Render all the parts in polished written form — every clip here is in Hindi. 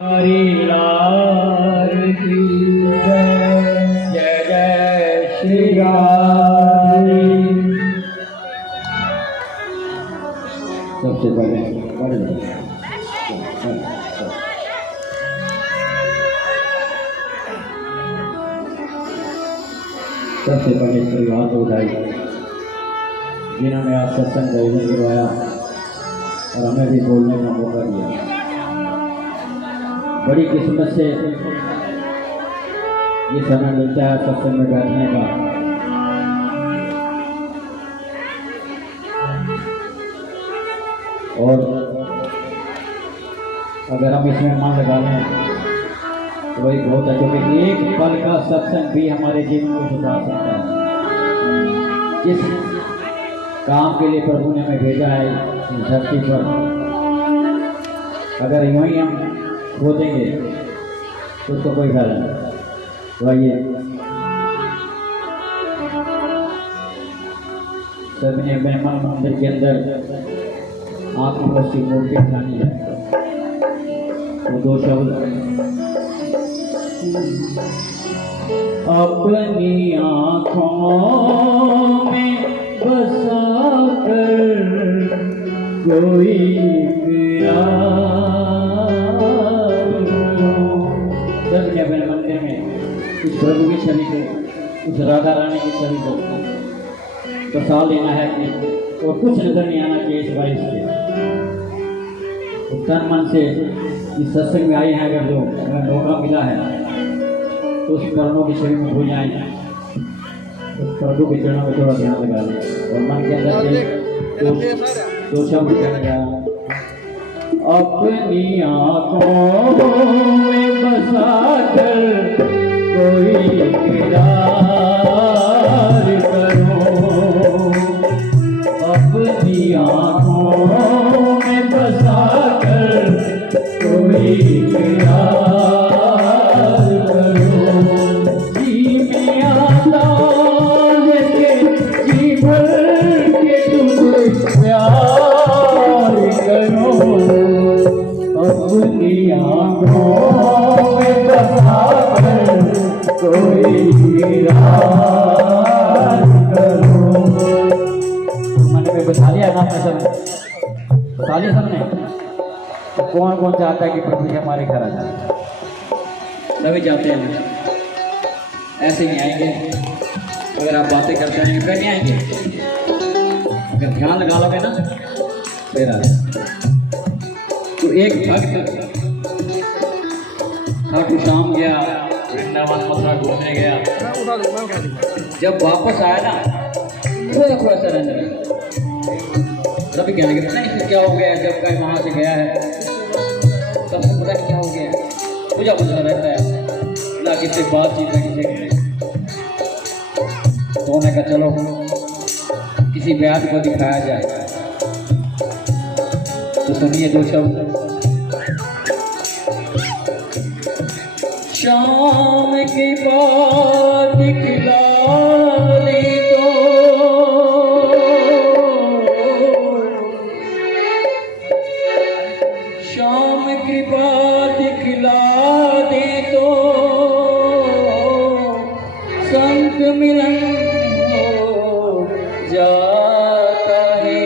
हरी लाल की जय, जय जय श्री राम। सबसे पहले शुरुआत उठाई जिन्होंने आज सत्संग का आयोजन करवाया और हमें भी बोलने का मौका दिया। बड़ी किस्मत से ये समय मिलता है सत्संग में बैठने का। और अगर हम इसमें मन लगा लें तो वही बहुत अच्छा, क्योंकि एक पल का सत्संग भी हमारे जीवन को सुधार सकता है। जिस काम के लिए प्रभु ने हमें भेजा है इस धरती पर, अगर यूं ही हम खो देंगे तो उसको कोई फायदा नहीं। तो आइए सबने मेहमान मंदिर के अंदर आत्मवशी मूर्ति उठानी है। तो दो शब्द अपनी आँखों में बसा कर कोई सबने अपने मंदिर में उस प्रभु की छवि को, उस राधा रानी की छवि को बसा लेना है कि और कुछ नजर नहीं आना चाहिए इस बारिश से। तो तन मन से इस सत्संग में आए हैं, अगर जो अगर मौका मिला है तो उस पर्णों की छवि में भूल जाएंगे, उस प्रभु के चरणों में थोड़ा ध्यान लगा लें और मन के अंदर से दो शब्द कहने अपनी आँखों में बसा कर कोई इकरार करो, अपनी आँखों में बसा कर कोई इकरार करो। जी में आता के जी भर के तुझे प्यार करो, अपनी आँखों में बसा कर कोई इकरार करो। मन में बता लिया ना आपने, सब बता लिया सबने। तो कौन कौन चाहता है कि प्रभु जी हमारे घर आ जाए? सभी चाहते हैं। ऐसे ही आएंगे, अगर आप बातें करते रहेंगे फिर नहीं आएंगे। अगर ध्यान लगा लोगे ना फिर आ जाए। तो एक भक्त खाटू श्याम गया, वृंदावन मथुरा घूमने गया। जब वापस आया ना थोड़ा थोड़ा सा रहने लगा। तभी कहने लगे नहीं इसको क्या हो गया, जब कहीं वहाँ से गया है तब से पता क्या हो गया, पूजा पूजा रहता है ना, किसी बातचीत ना किसी। तो उन्होंने कहा चलो किसी व्याध को दिखाया जाए। तो सुनिए दो शब्द। शाम के बाद दिखला दे तो, शाम के बाद दिखला दे तो संत मिलन हो जाता है,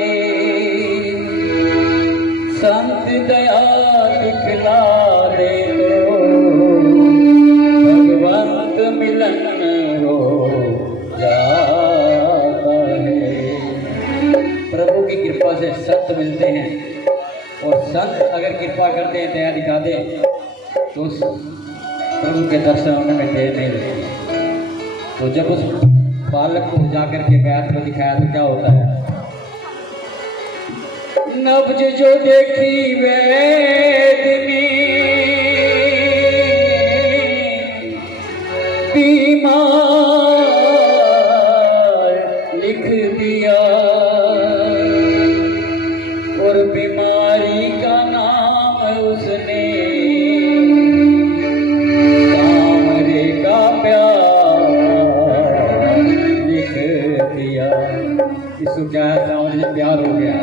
संत दया दिखला दे तो भगवंत मिलन हो जाता है। प्रभु की कृपा से संत मिलते हैं, और संत अगर कृपा करते हैं, दया दिखा दे, तो उस प्रभु के दर्शन होने में देर नहीं लगती। तो जब उस बालक को जाकर के व्याध को दिखाया तो क्या होता है? नब्ज जो देखी वैद में बीमार लिख दिया, और बीमारी का नाम उसने सामरे का प्यार लिख दिया। इसको क्या है, सामरे से प्यार हो गया।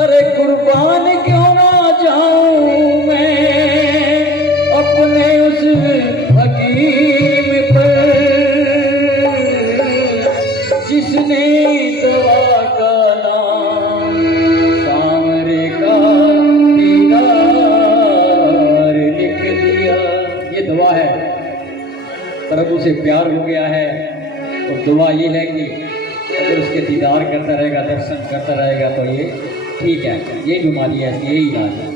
अरे कुर्बान क्यों ना प्रभु से प्यार हो गया है और दुआ ये है कि अगर उसके दीदार करता रहेगा, दर्शन करता रहेगा तो ये ठीक है। ये बीमारी है, यही इलाज है।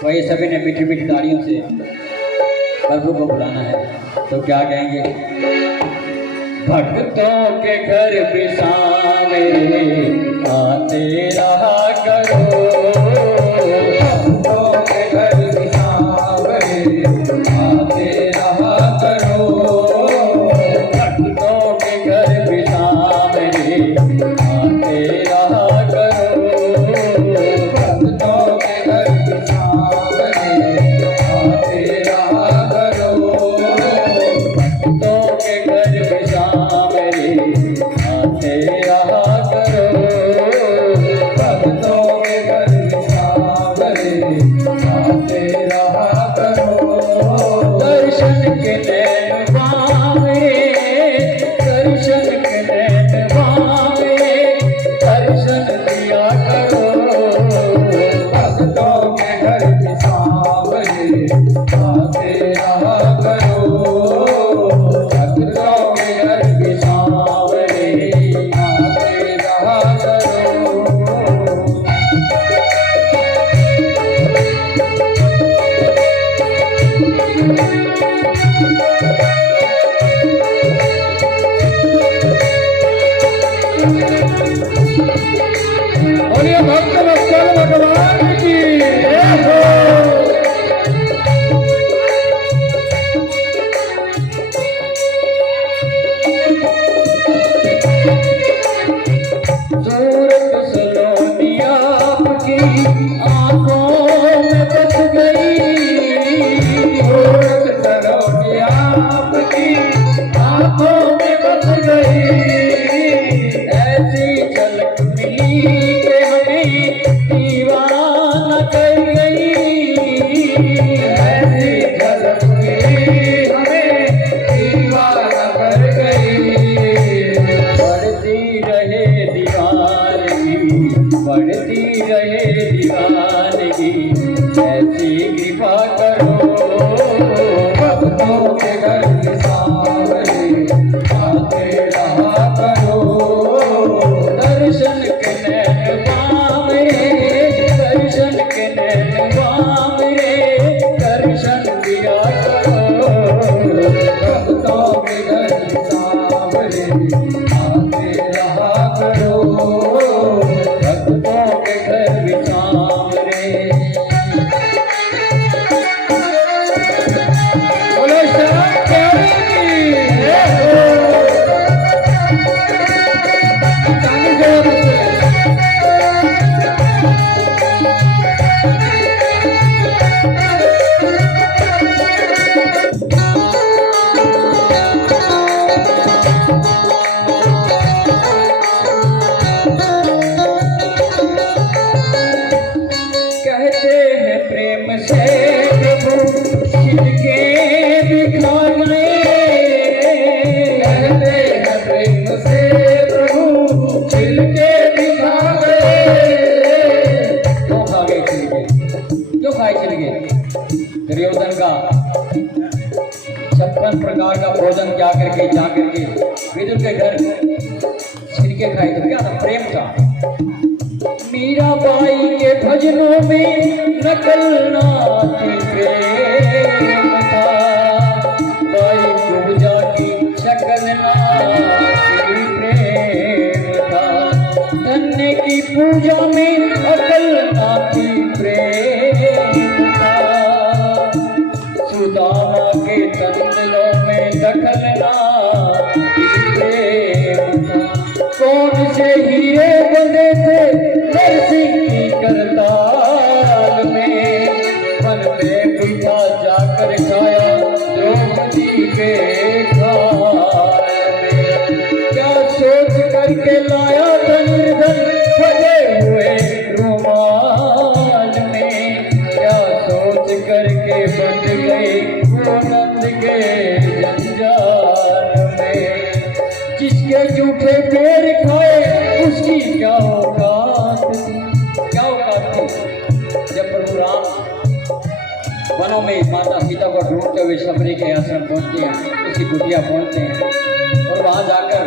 तो ये सभी ने मीठी मीठी तालियों से प्रभु को बुलाना है। तो क्या कहेंगे? भक्तों के घर बिसावे आते रहा करो, भक्तों के घर बिसावे आते रहा करो, भक्तों के घर बिसावे आते रहा करो, भक्तों के घर बिसावे आते रहा करो, भक्तों के घर बिसावे आते रहा करो, भक्तों के घर बिसावे आते रहा करो। दर्शन के नैन बावे, दर्शन के नैन बावे, दर्शन दिया करो, भक्तों के घर बिसावे आते रहा करो, भक्तों के घर बिसावे आते रहा करो। बोलिए भक्त वत्सल भगवान की जय हो। सूरत सलोनी आपकी आंखों में बस गई, सूरत सलोनी आपकी आंखों में बस गई, ऐसी झलक मिली कि हमें दीवाना कर गई, ऐसी झलक मिली हमें दीवाना कर गई। बढ़ती रहे दीवानगी, बढ़ती रहे दीवानगी, ऐसी कृपा करो, भक्तों के घर बिसावे आते रहा करो, दर्शन के नैन बावे, दर्शन के नैन बावे, दर्शन दिया करो, भक्तों के घर बिसावे आते रहा करो, भक्तों के घर बिसावे। बोलो श्याम प्यारे की जय हो। ताली जोर से। कहते हैं प्रेम से प्रभु छिलके दिखा गए, कहते हैं प्रेम से प्रभु छिलके दिखा गए। क्यों खा गए छिलके? क्यों खाए छिलके? दुर्योधन का 56 प्रकार का भोजन क्या करके जा करके विदुर के घर छिलके खाए तो क्या था? प्रेम था। मीराबाई के भजनों में नकल नाती प्रेम था, बाई पूजा की शकल नाती प्रेम था, धन्य की पूजा में अकल नाती प्रेम था, सुदामा के तंदलों में दखल नाती प्रेम था। कौन से हीरे बंधे थे नरसिंह की करताल में, मन में पीछा जाकर खाया द्रौपदी के थाल में, क्या सोच करके लाया धनुर्धर फटे हुए रुमाल में, क्या सोच करके बंध गए वो नंद के जंजाल में, जिसके झूठे पैर खाए उसकी क्या औकात थी, क्या औकात थी। जब प्रभु राम वनों में माता सीता को ढूंढते हुए शबरी के आश्रम पहुंचते हैं, की कुटिया पहुंचते हैं और वहां जाकर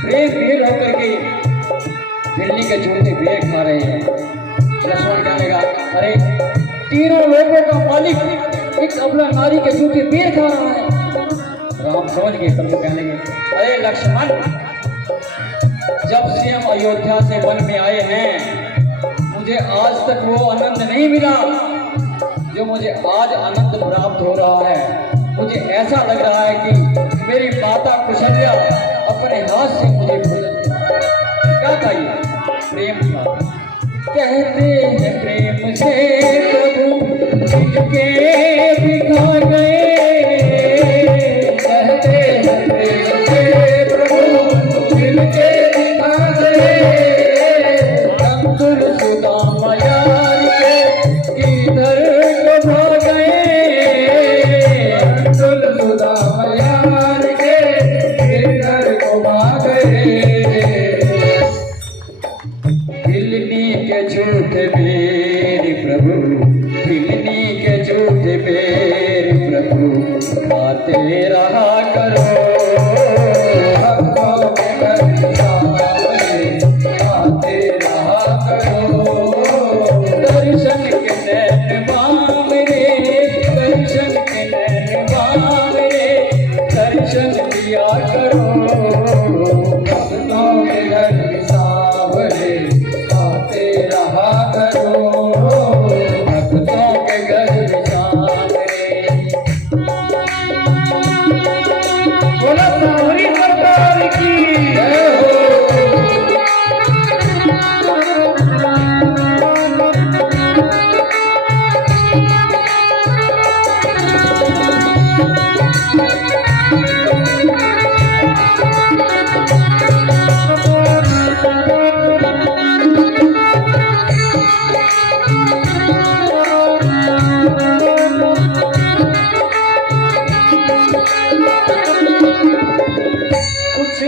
प्रेम बेर होकर के बिल्ली के झूठे बेर खा रहे हैं। लक्ष्मण कहने लगा, अरे तीनों लोगों का मालिक एक अबला नारी के झूठे बेर खा रहा है। राम समझ गए, प्रभु कहने लगे, अरे लक्ष्मण, जब से हम अयोध्या से वन में आए हैं मुझे आज तक वो आनंद नहीं मिला जो मुझे आज आनंद प्राप्त हो रहा है। मुझे ऐसा लग रहा है कि मेरी माता कौशल्या अपने हाथ से मुझे भोजन क्या चाहिए, प्रेम का। कहते हैं प्रेम से प्रभु जिनके बिखा गए, कहते हैं प्रेम से प्रभु जिनके बिखा गए, हम तुलसीदाम यार के किधर को भाग गए, हम तुलसीदाम यार के किधर को भाग गए। झूठे बेर प्रभु, खिलनी के झूठे बेर प्रभु, आते रहा करो भक्तों के घर सामने, आते रहा करो। दर्शन के नैन मांगरे, दर्शन के नैन मांगरे, दर्शन दिया करो भक्तों के घर सामने, रहा करो भक्तों के घर सामने। बोला सावरी सरकार की जय हो।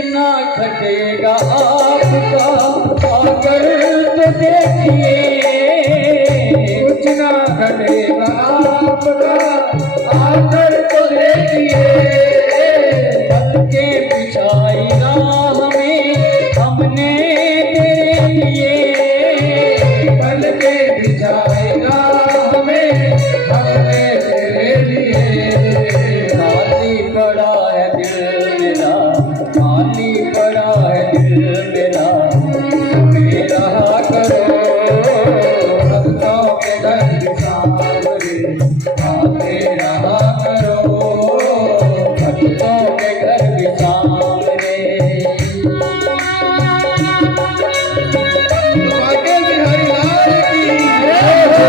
ना घटेगा आपका आकर तो देखिए, कुछ ना घटेगा आपका आकर तो देखिए। पल के बिछाई राह में हमने तेरे लिए, पल के बिछाई राह में हमने तेरे लिए। खाली पड़ा है दिल मेरा, खाली पड़ा है दिल मेरा, मेरा करो भक्तों के घर सामने, आते रहा करो भक्तों के घर सामने। आगे बिहारी लाल की जय हो।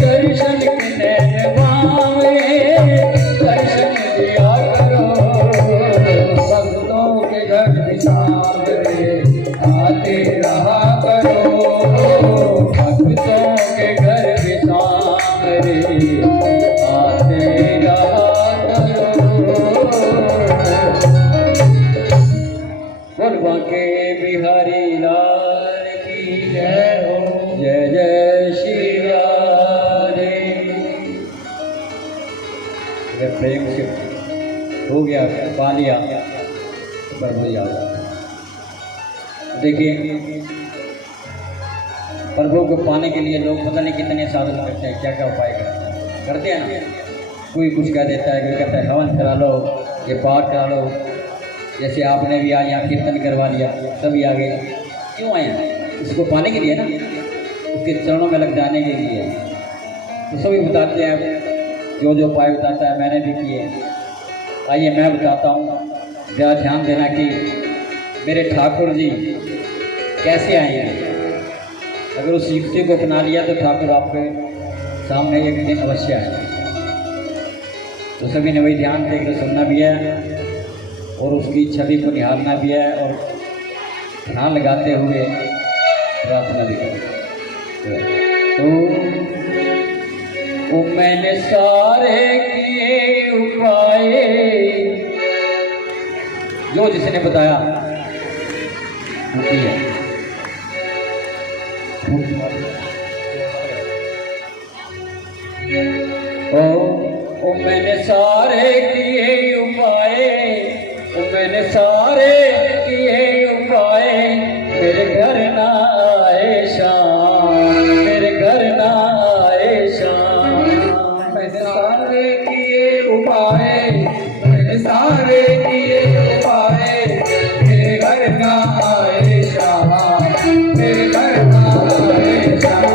दर्शन के नैन हो गया, पा लिया तो प्रभु याद आता। देखिए, प्रभु को पाने के लिए लोग पता नहीं कितने साधन करते हैं, क्या क्या उपाय करते हैं ना। कोई कुछ कह देता है, कोई कहता है हवन करा लो, ये पाठ करा लो। जैसे आपने भी आज यहाँ कीर्तन करवा लिया, सभी आ गए। क्यों आए हैं? इसको पाने के लिए ना, उसके चरणों में लग जाने के लिए। तो सभी बताते हैं, जो जो उपाय बताता है मैंने भी किए। आइए मैं बताता हूँ, ज़रा ध्यान देना कि मेरे ठाकुर जी कैसे आएंगे। अगर उस युक्ति को अपना लिया तो ठाकुर आपके सामने एक दिन अवश्य आए। तो सभी ने वही ध्यान देकर सुनना भी है और उसकी छवि को निहारना भी है और ध्यान लगाते हुए प्रार्थना भी करना। तो मैंने सारे किए उपाय, जो जिसने बताया है। ओ मैंने सारे किए उपाय, मैंने सारे किए उपाय, मेरे घर ना आए शाम, मेरे घर ना आए शाम। मैंने सारे किए उपाय, मैंने सारे किए उपाय, मेरे घर ना आए शाम, मेरे घर ना आए शाम।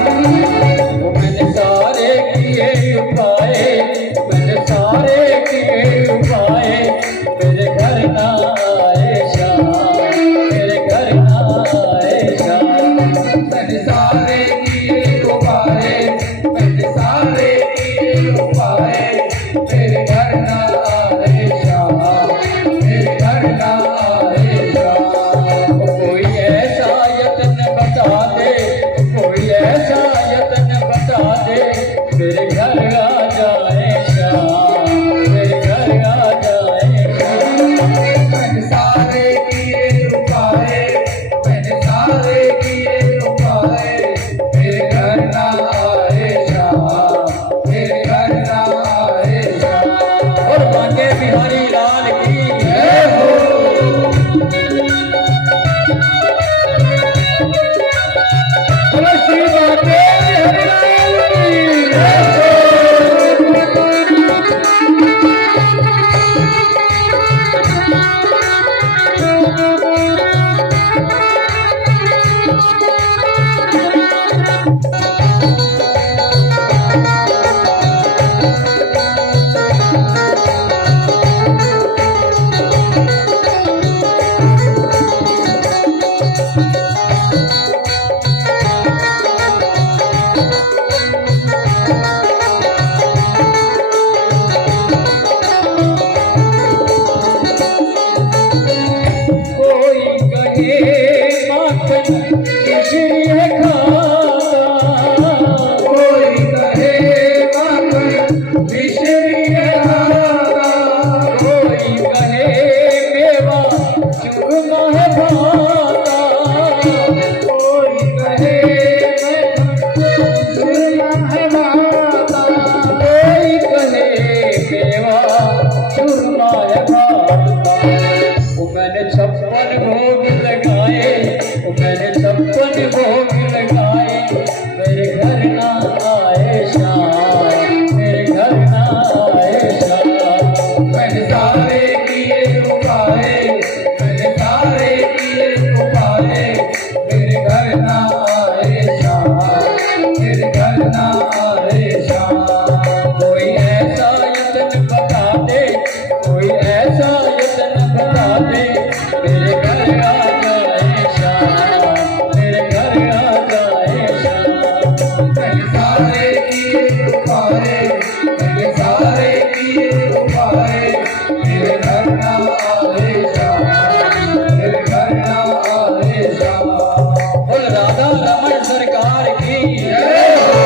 मैंने सारे किए उपाय, मैंने सारे किए उपाय, मेरे घर ना आए शाम, मेरे घर ना आए शाम। मैंने सारे किए उपाय, मैंने सारे किए उपाय, मेरे घर ना आए शाम, मेरे घर ना आए शाम। कोई ऐसा यत्न बता दे, कोई ऐसा यत्न बता दे, मेरे घर आ जाए शाम, मेरे घर आ जाए शाम। मैंने सारे किए उपाय, मैंने सारे किए उपाय, मेरे घर ना आए शाम, मेरे घर ना आए शाम। और बांके बिहारी लाल की जय हो। बोलो श्री बांके बिहारी लाल की जय हो। कोई कहे माखन मिश्री है खाता, कोई कहे माखन मिश्री है खाता, कोई कहे मेवा चूरमा है भाता, कोई कहे सुरमा है माता। कोई कहे मेवा चूरमा है भाता। वो मैंने 56 भोग लगाए, वो मैंने 56 भोग लगाए, मेरे घर ना आए शाम, मेरे घर ना आए शाम। मैंने सारे किए उपाय, मैंने सारे किए उपाय, मेरे घर ना आए शाम, मेरे घर ना आए शाम। कोई ऐसा यत्न बता दे, कोई ऐसा यत्न बता दे, मेरे घर आ जाए शाम, मेरे घर आ जाए शाम। मैंने सारे किए उपाय, मैंने सारे किए उपाय, मेरे घर ना आए शाम, मेरे घर ना आए शाम। बोल राधा रमन सरकार की जय हो।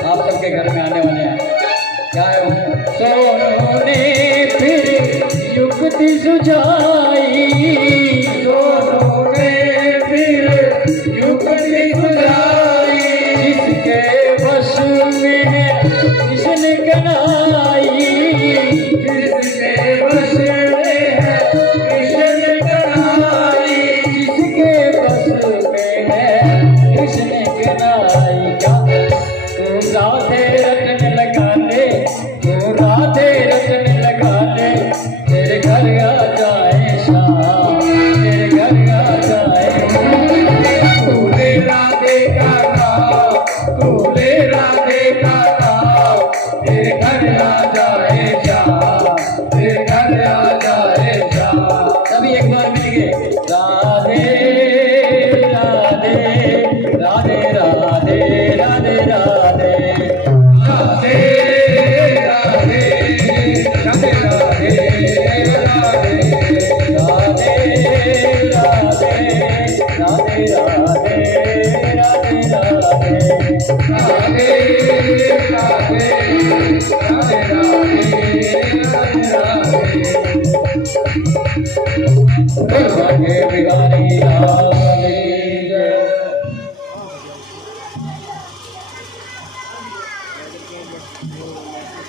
आप सबके घर में आने वाले हैं। क्या है वो? सोनू ने फिर युक्ति सुझाई, सोनू ने फिर युक्ति सुझाई, जिसके वश में है कृष्ण कन्हई, जिसके वश में है कृष्ण कन्हई, जिसके वश में है कृष्ण कन्हई। राधे रटन लगा ले, तू राधे रटन लगा ले, तेरे घर आ जाए शाम, तेरे घर आ जाए। तूने राधे का नाम, तूने राधे का नाम, तेरे घर आ जाए शाम, तेरे घर आ जाए शाम। सभी एक बार मिल गए। राधे राधे राधे राधे राधे राधे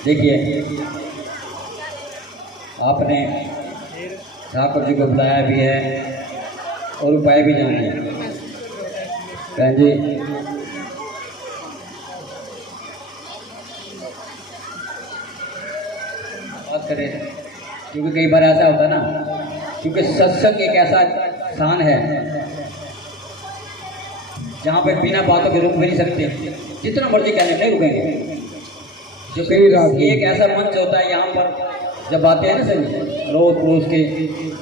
देखिए, आपने ठाकुर जी को बुलाया भी है और उपाय भी जाने हैं। बहन जी, बात करें, क्योंकि कई बार ऐसा होता है ना, क्योंकि सत्संग एक ऐसा स्थान है जहाँ पे बिना बातों के रुक भी नहीं सकते, जितना मर्जी कहने नहीं रुकेंगे। जो एक ऐसा मंच होता है यहाँ पर, जब आते हैं ना सभी रोज रोज के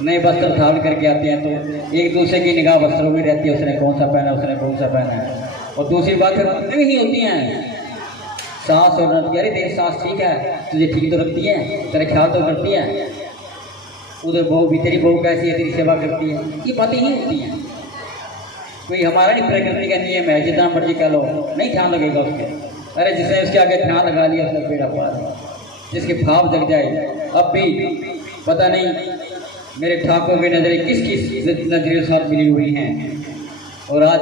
नए वस्त्र धारण करके आते हैं, तो एक दूसरे की निगाह वस्त्रों में रहती है, उसने कौन सा पहना, उसने कौन सा पहना है। और दूसरी बात फिर नहीं होती हैं, सांस और नृत्य। अरे तेरी सांस ठीक है, तुझे ठीक तो रखती है, तेरा ख्याल तो करती है, उधर बहू भी, तेरी बहू कैसी है, तेरी सेवा करती है, ये बातें ही होती हैं। कोई हमारा नहीं प्रकृति का नियम है, जितना मर्जी कह लो नहीं ध्यान लगेगा उसके। अरे जिसने उसके आगे ध्यान लगा लिया उसने बेड़ा पार, जिसके भाव जग जाए। अब भी पता नहीं मेरे ठाकुर की नजरें किस किस नजरों के साथ मिली हुई हैं, और आज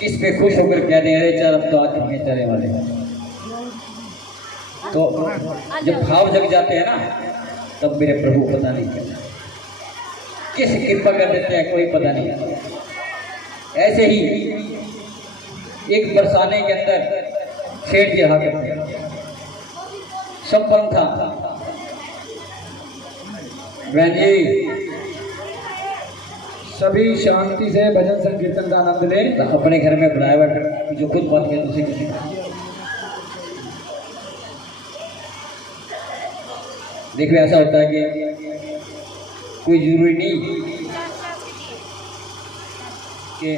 किस पे खुश होकर कह दें अरे चल अब तो आज तुम्हें चले वाले हैं। तो जब भाव जग जाते हैं ना तब मेरे प्रभु पता नहीं क्या किस कृपा कर देते हैं, कोई पता नहीं। ऐसे ही एक बरसाने के अंदर सेठ जी रहा करते हैं, संपन्न था। बहन जी सभी शांति से भजन संकीर्तन का आनंद ले। अपने घर में बुलाया बैठा जो खुद बात किया दूसरे किसी देखिए ऐसा होता है कि कोई जरूरी नहीं कि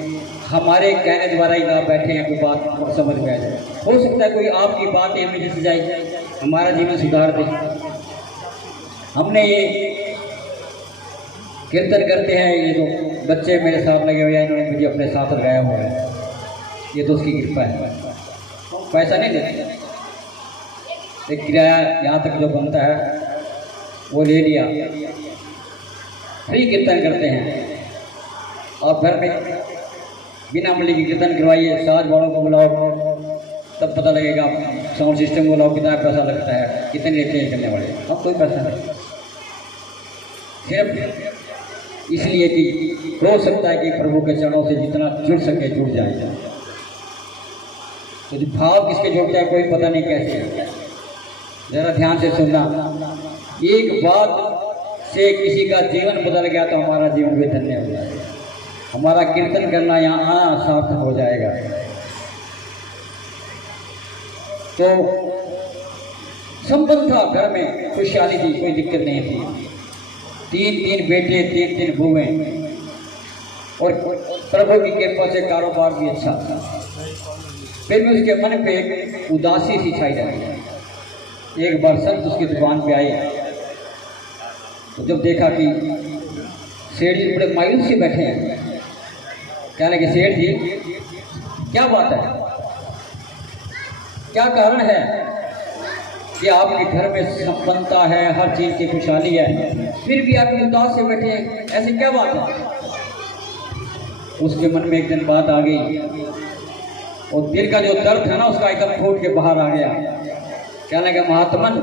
हमारे कहने द्वारा ही आप बैठे हैं कोई बात समझ में आ जाए। हो सकता है कोई आपकी बात हमें जैसे जाए हमारा जीवन सुधार दे। हमने ये कीर्तन करते हैं, ये तो बच्चे मेरे साथ लगे हुए हैं, इन्होंने मुझे अपने साथ लगाया हुआ है, ये तो उसकी कृपा है। पैसा नहीं देते, एक किराया यहाँ तक जो बनता है वो ले लिया, फ्री कीर्तन करते हैं। आप घर में बिना मूल्य की कीर्तन करवाइए, साज वालों को बुलाओ तब पता लगेगा। साउंड सिस्टम को बुलाओ कितना पैसा लगता है, कितने लेते हैं करने वाले, अब कोई पैसा नहीं। सिर्फ इसलिए कि हो सकता है कि प्रभु के चरणों से जितना जुड़ सके जुड़ जाए। तो जो भाव किसके जुड़ता है कोई पता नहीं कैसे। जरा ध्यान से सुनना, एक बात से किसी का जीवन बदल गया तो हमारा जीवन भी धन्य हो जाएगा, हमारा कीर्तन करना यहाँ आना सार्थक हो जाएगा। तो संपन्न था, घर में खुशहाली थी, कोई दिक्कत नहीं थी। तीन बेटे, तीन बहुएं, और प्रभु की कृपा से कारोबार भी अच्छा था। फिर भी उसके मन पे एक उदासी सी छाई रही। एक बार संत उसकी दुकान पे आए तो जब देखा कि सेठ जी बड़े मायूस से बैठे हैं, कहने लगे सेठ जी क्या बात है, क्या कारण है कि आपके घर में संपन्नता है, हर चीज़ की खुशहाली है, फिर भी आप उदास से बैठे हैं, ऐसी क्या बात है। उसके मन में एक दिन बात आ गई और दिल का जो दर्द है ना उसका एकदम फूट के बाहर आ गया। कहने लगा महात्मन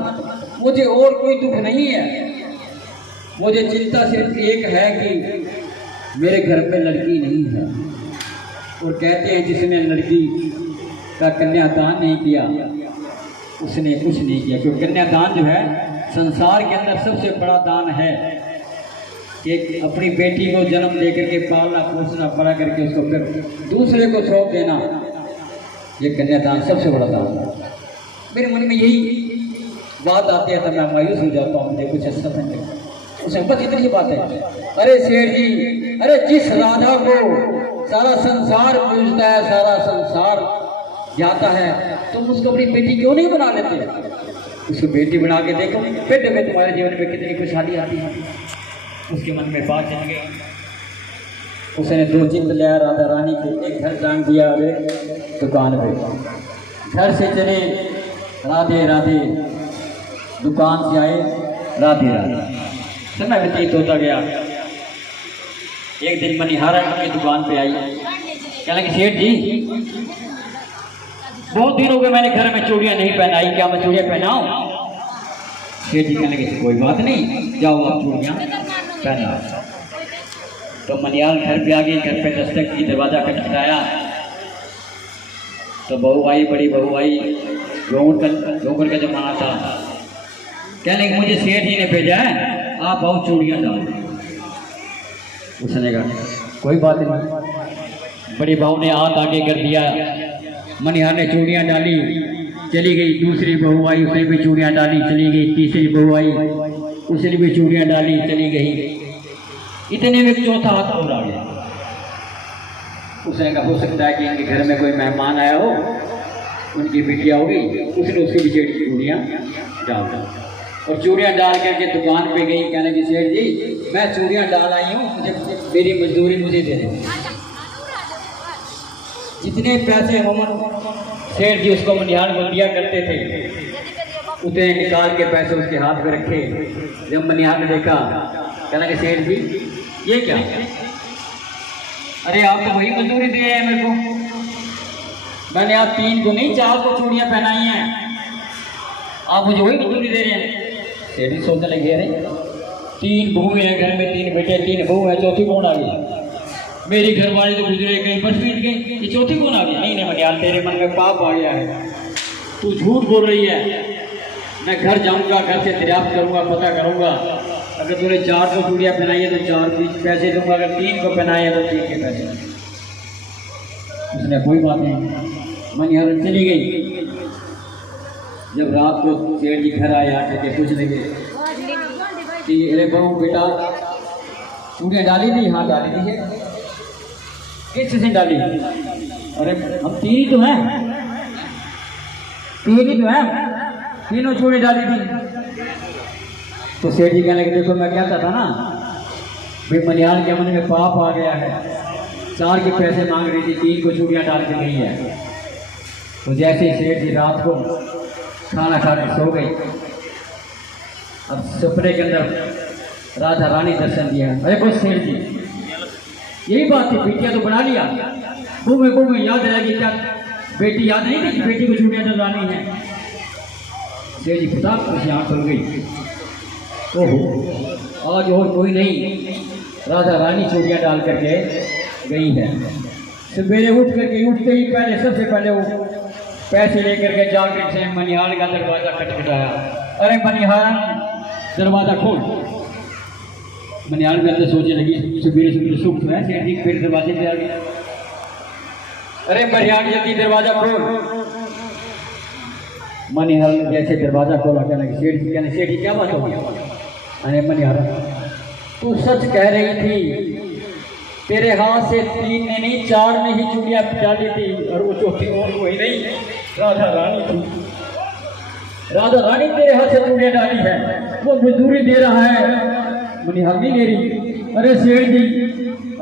मुझे और कोई दुख नहीं है, मुझे चिंता सिर्फ एक है कि मेरे घर पे लड़की नहीं है। और कहते हैं जिसने लड़की का कन्यादान नहीं किया उसने कुछ नहीं किया, क्योंकि कन्यादान जो है संसार के अंदर सबसे बड़ा दान है कि अपनी बेटी को जन्म देकर के पालना पोसना बड़ा करके उसको फिर दूसरे को सौंप देना, ये कन्यादान सबसे बड़ा दान है। मेरे मन में यही बात आती है तो मैं मायूस हो जाता हूँ, मुझे कुछ अच्छा नहीं लगता। उसमें बस इतनी बात है, अरे सेठ जी, अरे जिस राधा को सारा संसार पूजता है, सारा संसार जाता है, तुम उसको अपनी बेटी क्यों नहीं बना लेते? उसको बेटी बना के देखो, फिर में तुम्हारे जीवन में कितनी खुशहाली आती है। उसके मन में बात चल गई, उसने 2 चित्र लिया राधा रानी के, एक घर टांग दिया और एक दुकान पे। घर से चले राधे राधे, दुकान से आए राधे राधे। समय व्यतीत होता गया। एक दिन मनिहारा अपनी दुकान पे आई, कहने लगी सेठ जी बहुत दिन हो गए मैंने घर में चूड़ियाँ नहीं पहनाई, क्या मैं चूड़ियाँ पहनाऊँ? सेठ जी कहने लगे कोई बात नहीं, जाओ आप चूड़ियाँ पहना। तो मनियाल घर पे आ गई, घर पे दस्तक की, दरवाज़ा खटखटाया तो बहू आई, बड़ी बहू आई, गोबर का जमाना था। कहने लगे मुझे सेठ जी ने भेजा है, आप आओ चूड़ियाँ डालो। उसने कहा कोई बात नहीं। बड़ी बहू ने हाथ आगे कर दिया, मनिहार ने चूड़ियाँ डाली, चली गई। दूसरी बहू आई, उसने भी चूड़ियाँ डाली, चली गई। तीसरी बहू आई, उसने भी चूड़ियाँ डाली, चली गई। इतने में चौथा हाथ और आ गया। उसने कहा हो सकता है कि इनके घर में कोई मेहमान आया हो, उनकी बिटिया होगी, उसने उसकी भी चूड़ियाँ डाल दी और चूड़ियाँ डाल करके दुकान पे गई। कहने की सेठ जी मैं चूड़ियाँ डाल आई हूँ, मुझे मेरी मजदूरी मुझे दे दें। जितने पैसे अमूमन सेठ जी उसको मनिहार को दिया करते थे, उतने निकाल के पैसे उसके हाथ में रखे। जब मनिहार ने देखा, कहना कि सेठ जी ये क्या? अरे आप तो वही मजदूरी दे रहे हैं मेरे को, मैंने आप 3 को नहीं 4 को चूड़ियां पहनाई हैं, आप मुझे वही मजदूरी दे रहे हैं। सेठ जी सोचने लगे, अरे 3 बहू हैं घर में, 3 बेटे, 3 बहू है, चौथी कौन आ गई? मेरी घरवाली तो गुजरे गई, बस बीत गई, ये चौथी कौन आ गई? नहीं नहीं मनिहाल, तेरे मन में पाप आ गया है, तू झूठ बोल रही है। मैं घर जाऊंगा, घर से दरियाफ्त करूंगा, पता करूंगा। अगर तूने 4 को चूड़ियाँ पहनाई है तो 4 की पैसे दूंगा, अगर 3 को पहनाए हैं तो 3 के पैसे। उसने कोई बात नहीं, मनिहाल चली गई। जब रात को सेठ जी घर आए, आके के पूछ लगे कि अरे बहू बेटा चूड़ियाँ डाली थी? हाँ डाली थी। किस से डाली? अरे हम 3 ही तो हैं, 3 ही तो हैं, तीनों चूड़ी डाली थी। तो सेठ जी कहने लगे, देखो मैं कहता था ना भाई मनिहाल के मन में पाप आ गया है, 4 के पैसे मांग रही थी, 3 को चूड़ियाँ डाल के गई है। तो जैसे ही सेठ जी रात को खाना खा के सो गई, अब सपने के अंदर राधा रानी दर्शन दिया। अरे बस सेठ जी यही बात थी, बेटियां तो बना लिया, बहू में याद रहेगी क्या? बेटी याद नहीं थी कि बेटी को चूड़ियाँ डलवानी है। सेठ जी पता खुशी आँख खुल गई, ओहो आज और कोई नहीं, राधा रानी चूड़ियाँ डाल करके गई है। सवेरे उठ करके उठते ही पहले सबसे पहले वो पैसे लेकर के जाकर से मनिहाल का दरवाज़ा खटखटाया। अरे मनिहाल दरवाज़ा खोल। मनिहाल में अंदर सोचने लगी, सवेरे सवेरे सुख तो है, सेठ जी फिर दरवाजे पे आ गया। अरे मनिहाल जल्दी दरवाज़ा खोल। मनिहाल जैसे दरवाज़ा खोला, कहने लगे सेठ जी, कहने सेठ जी क्या बात होगी? अरे मनिहाल तू सच कह रही थी, तेरे हाथ से 3 ने नहीं 4 ने ही चूड़ियाँ डाली थी, और वो चौथी और कोई नहीं, राधा रानी थी। राधा रानी तेरे हाथ से चूड़ियाँ डाली है, वो मजदूरी दे रहा है, मनिहाल नहीं ले रही। अरे सेठ जी,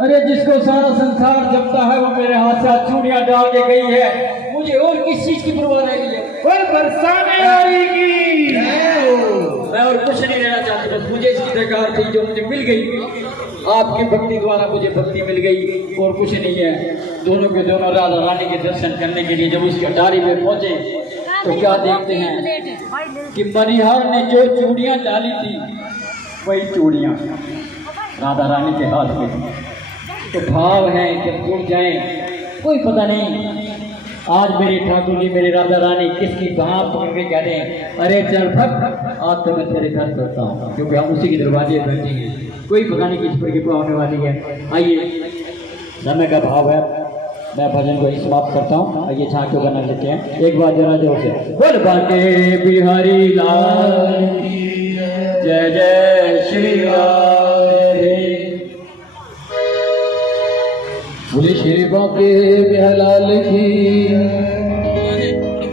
अरे जिसको सारा संसार जपता है वो मेरे हाथ से चूड़ियाँ डाल के गई है, मुझे और किस चीज़ की परवाह रह गई है? कोई बरसाने आएगी। मैं और कुछ नहीं लेना चाहता, बस मुझे इसकी दरकार थी जो मुझे मिल गई। आपकी भक्ति द्वारा मुझे भक्ति मिल गई और कुछ नहीं है। दोनों के दोनों राधा रानी के दर्शन करने के लिए जब उसकी अटारी में पहुंचे तो क्या देखते हैं कि मनिहाल ने जो चूड़ियाँ डाली थी वही चूड़ियाँ राधा रानी के हाथ में थी। तो भाव है जब जुड़ जाए, कोई पता नहीं आज मेरे ठाकुर जी मेरी राधा रानी किसकी बाह पकड़ के कह रहे हैं, अरे चल भक्त आज तो मैं तेरे घर करता हूँ, क्योंकि हम उसी के दरवाजे बैठे हैं, कोई पता नहीं किस पर कृपा होने वाली है। आइए समय का भाव है, मैं भजन को समाप्त करता हूँ। आइए झांकियों का नाम लेते हैं, एक बार जरा जोर से बोल बांके बिहारी लाल की जय जय श्री राधे। बोले श्री बांके बिहारी लाल की